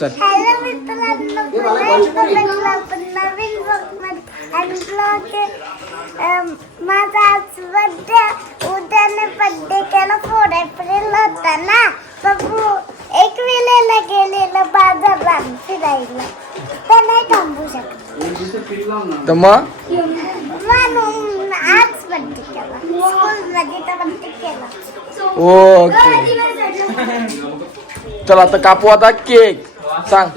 चल. हॅलो मित्रांनो, नवीन माझा आज बर्थडे, उद्याने बर्थडे केला. 4 एप्रिल होता ना. बाबू 1 वेळेला गेलेलं बाजारात फिरायला, तर नाही थांबू शकत. तर मग म्हणून आज बर्थडे केला. स्कूलमध्ये तर बर्थडे केला. ओके. चल आता कापू आता केक. सांग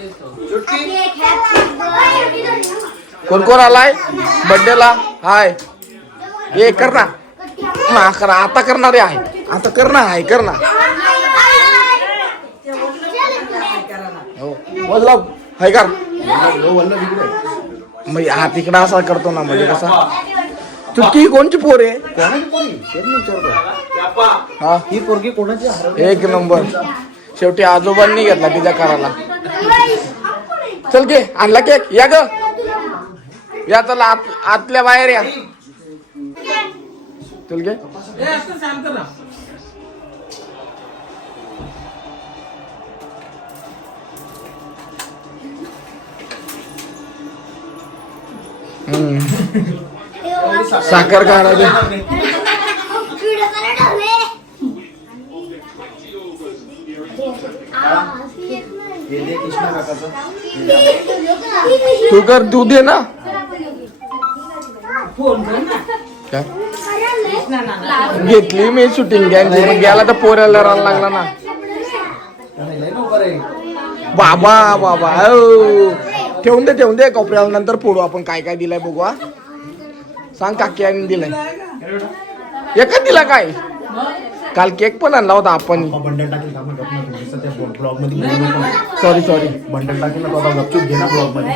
कोण कोण आलाय बर्थडेला. हाय हे कर ना. करा आता करणार आहे. आता कर ना. हाय कर ना. हो वल्लभ हाय कर. मग हा तिकडा असा करतो ना. म्हणजे कसा चुटकी कोणची पोर आहे. हा ही पोरगी कोणाची. एक नंबर. शेवटी आजोबांनी घेतला तिच्या कराला. चल घे आणला केक. या ग या. चला आतल्या बाहेर या. चल घे. साखर काढा दे. तू कर. तू दे ना. काय घेतली मी शूटिंग घ्यायची. मग गेला तर पोऱ्याला राहायला लागला ना. बाबा बाबा ठेवून दे कोपऱ्याला. नंतर फोडू आपण काय काय दिलाय बघू. हा सांग काकी दिलाय. एकच दिला काय. काल केक पण आणला होता आपण. बंडल टाकेल का ब्लॉग मध्ये. सॉरी बंडल टाकेल ना बाबा. गपचूप घे ना ब्लॉग मध्ये.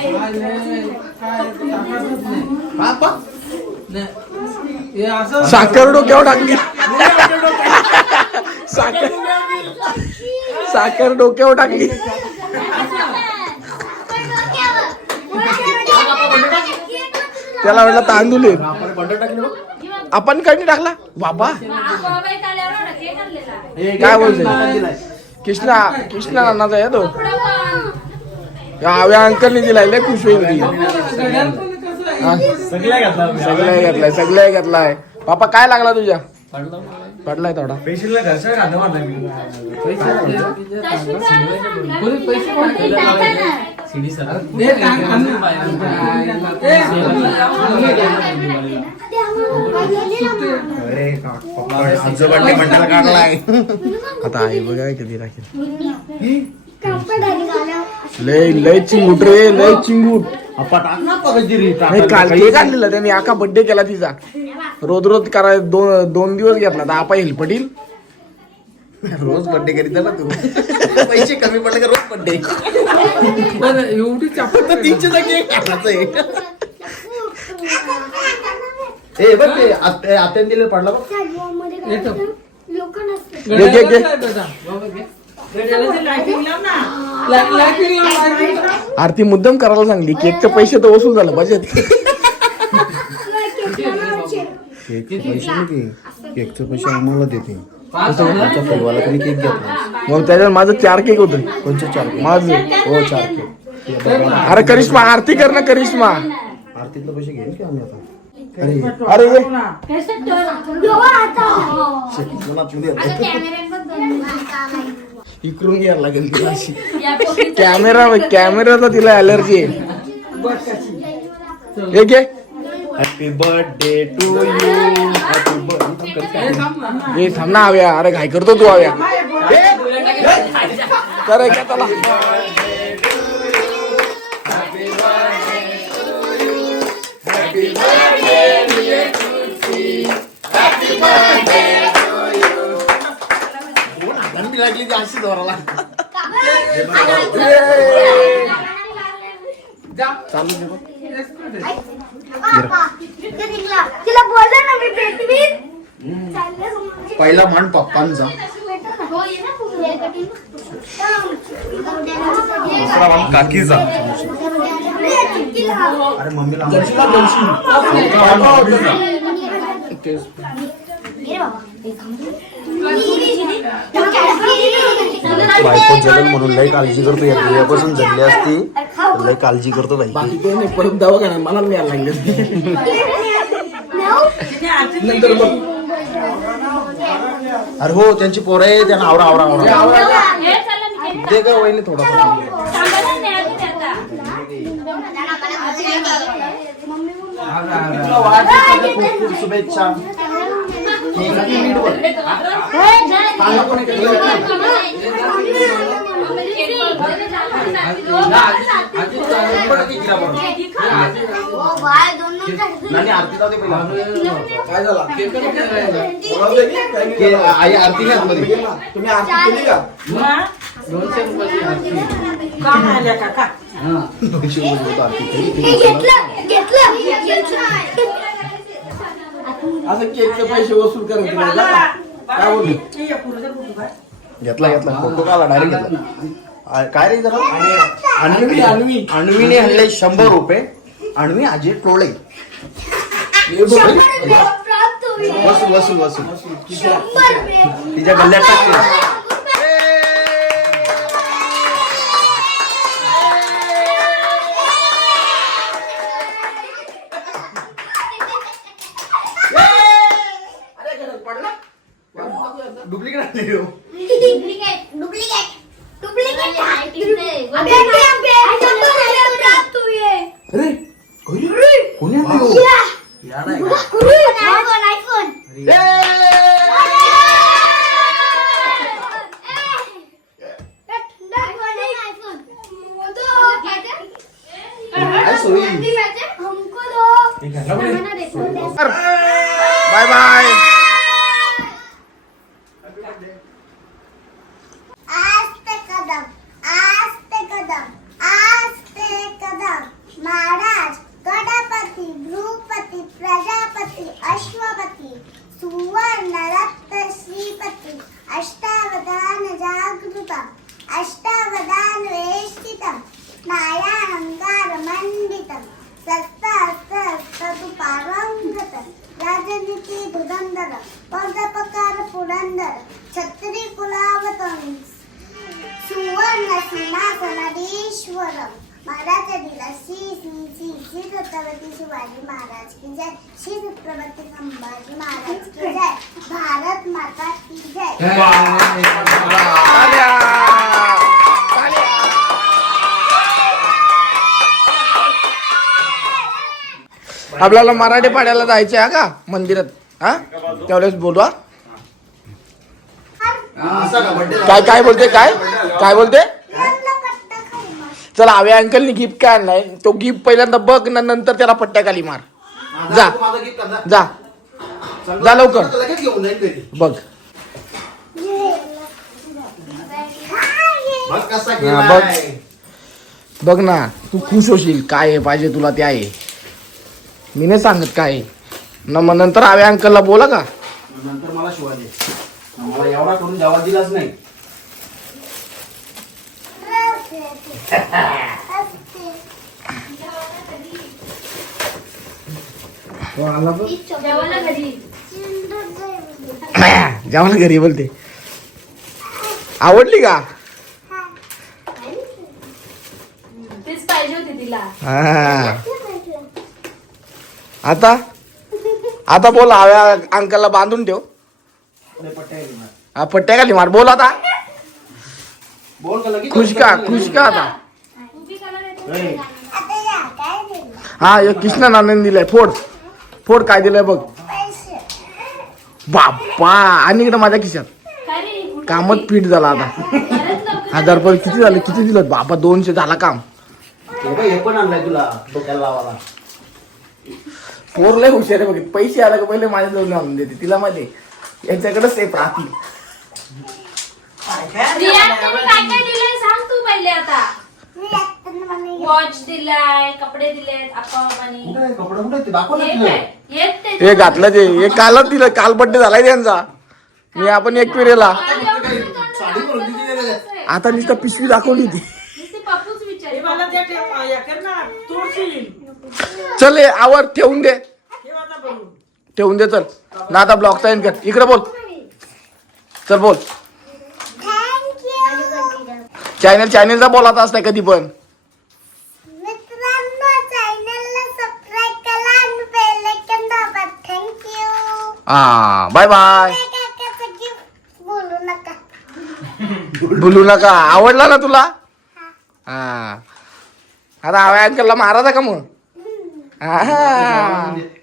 साखर डोक्यावर टाकली. साखर डोक्यावर टाकली. त्याला म्हटलं तांदूळ बंडल टाकले आपण कधी टाकला बाबा. काय बोलतोय. कृष्णा नानाचा आहे तो. हव्या अंकलने दिलाय. लय खुश होईल. सगळ्या घेतलाय. पापा काय लागला तुझ्या. पडलाय थोडा. आता आई बघा कधी राखेल. लय चिंगूट रे. लय चिंगूट. काल केक आणलेला त्यांनी. आका बर्थडे केला तिचा. रोज कराय 2 दिवस घेतला. तर आपा येईल पटील. रोज बर्थडे करीत ना तू. पैसे कमी पडले का रोज बर्थडे. एवढी चापट 300 केक टाकायचं. ए बघ ते आत्याने दिले पडला बघ. आरती मुद्दाम करायला सांगली. केकचे पैसे तर वसूल झालं बजेट. केकचे पैसे आम्हाला देते. फुलवाला तरी केक घेतला. मग त्याच्यावर माझं 4 केक होत. कोणचे 4 केक. माझं हो 4 केक. अरे करिश्मा आरती कर ना. करिश्मा आरतीतले पैसे घेईल की आम्ही आता. अरे इकडून घ्यायला लागेल तिला अशी. कॅमेराचा तिला अलर्जी आहे. Happy birthday to you. Happy birthday. थांब ना हव्या. अरे काय करतो तू हव्या. करे का त्याला. लागली ती अशी जोराला. पहिला मान पप्पांचा. दुसरा मान काकीचा. अरे मम्मीला बायको जगल म्हणून लय काळजी करतो. या दिव्यापासून जगली असती तर लय काळजी करतो बाई. बाकी काही नाही, परत दवाखाना मला मिळायला लागले नंतर बघ. अरे हो त्यांची पोरं आहे, त्यांना आवरा आवरा आवरा दे का वहिनी थोडा. शुभेच्छा. काय झाला आई आरती घ्या मध्ये. तुम्ही आरती केली का? 200 रुपये आरती असं केकचे पैसे वसूल करायचे नाही का? काय बोलली? घेतला घेतला फोटो काढला डायरेक्ट घेतला. काय रे जरा अण्वीने हल्ले 100 रुपये. अण्वी अजय टोळे. वसूल वसूल वसूल तिच्या गल्ल्यात टाकते. डुप्लिकेट आणले हो. अरे कोणी आणले हो? काय सोयी. Bye bye. आस्ते कदम आस्ते कदम आस्ते कदम. महाराज गणपती भ्रूपती प्रजापती अश्वपती सुवर्ण रत्न श्रीपती अष्टावधान जागृतम अष्टावधान वेष्टितम नायाहंकार मंडितम सत्तास्तुपारंगतम राजनीती धुरंधर पौर्धपकार पुरंदर छत्री कुलावतम सुवर्ण सिंहासनाधीश्वरम. महाराज दिला श्री छत्रपती शिवाजी महाराज की जय. श्री छत्रपती संभाजी महाराज की जय. भारत माता की जय. आपल्याला मराठी पाड्याला जायचे आहे का मंदिरात? हा त्यावेळेस बोलवा. काय काय बोलते? काय काय बोलते? चला हव्या अंकलनी गिफ्ट काय आणलाय तो गिफ्ट पहिल्यांदा बघ ना, नंतर त्याला पट्ट्या खाली मार. जा जा जा लवकर बघ. हा, बघ बघ ना, तू खुश होशील. काय आहे पाहिजे तुला ते आहे. मी नाही सांगत काय आहे. मग नंतर हव्या अंकलला बोला का. नंतर मला शिवा दे. मला एवढा करून द्यावा दिलाच नाही. जेवण घरी बोलते. आवडली का? तीच पाहिजे होती तिला. हा आता आता बोल. हव्या अंकलला बांधून ठेव. हा पट्ट्या खाली मार. बोल आता. बोल का लगेच. खुश का? खुश का आता? आता या काय दिलं? हा एक कृष्णा नानाने दिलाय. फोड फोड. काय दिलंय बघ. पैसे. बाप्पा. आणि इकडे माझ्या खिशात कामच पीठ झाला आता. 1000 रुपये किती झाले? किती दिलं बाबा? 200 झाला काम. हे पण आणलाय तुला डोक्याला लावायला. पोर लय हुशार आहे बघ. पैसे आला का पहिले माझ्या जवळ आणून देते. तिला माहिती यांच्याकडे सेफ राहतील. रिया, तुम्ही काय काय दिलंय सांग तू पहिले आता. मी लागताना मला वॉच दिलाय, कपडे दिलेत आप्पा बाबांनी. कुठे आहे कपडे? कुठे आहे ते? दाखव ना हे तुला. काय? हे ते- हे घातलं ते. हे कालच दिलं. काल बड्डे झालाय त्यांचा. मी आपण एक पिरेला साडी करून दिली नाही त्याच्यात. आता नुसतं पिशवी दाखवली ती. नुसते पप्पूच विचार. चल हे आवर. ठेवून दे. ठेवून दे चल. ना आता ब्लॉकचा एंड कर. इकडे बोल. चल बोल. थँक्यू चॅनलचा बोलायचा असताय कधी पण. मित्रांनो चॅनलला सबस्क्राईब करा आणि बेल आयकॉन दाबा. थँक्यू. हा बाय बाय. काकाचं गिफ्ट बोलू नका. बोलू नका. आवडला ना तुला. हा आता हव्या अंकलला मारायचा का मग. हा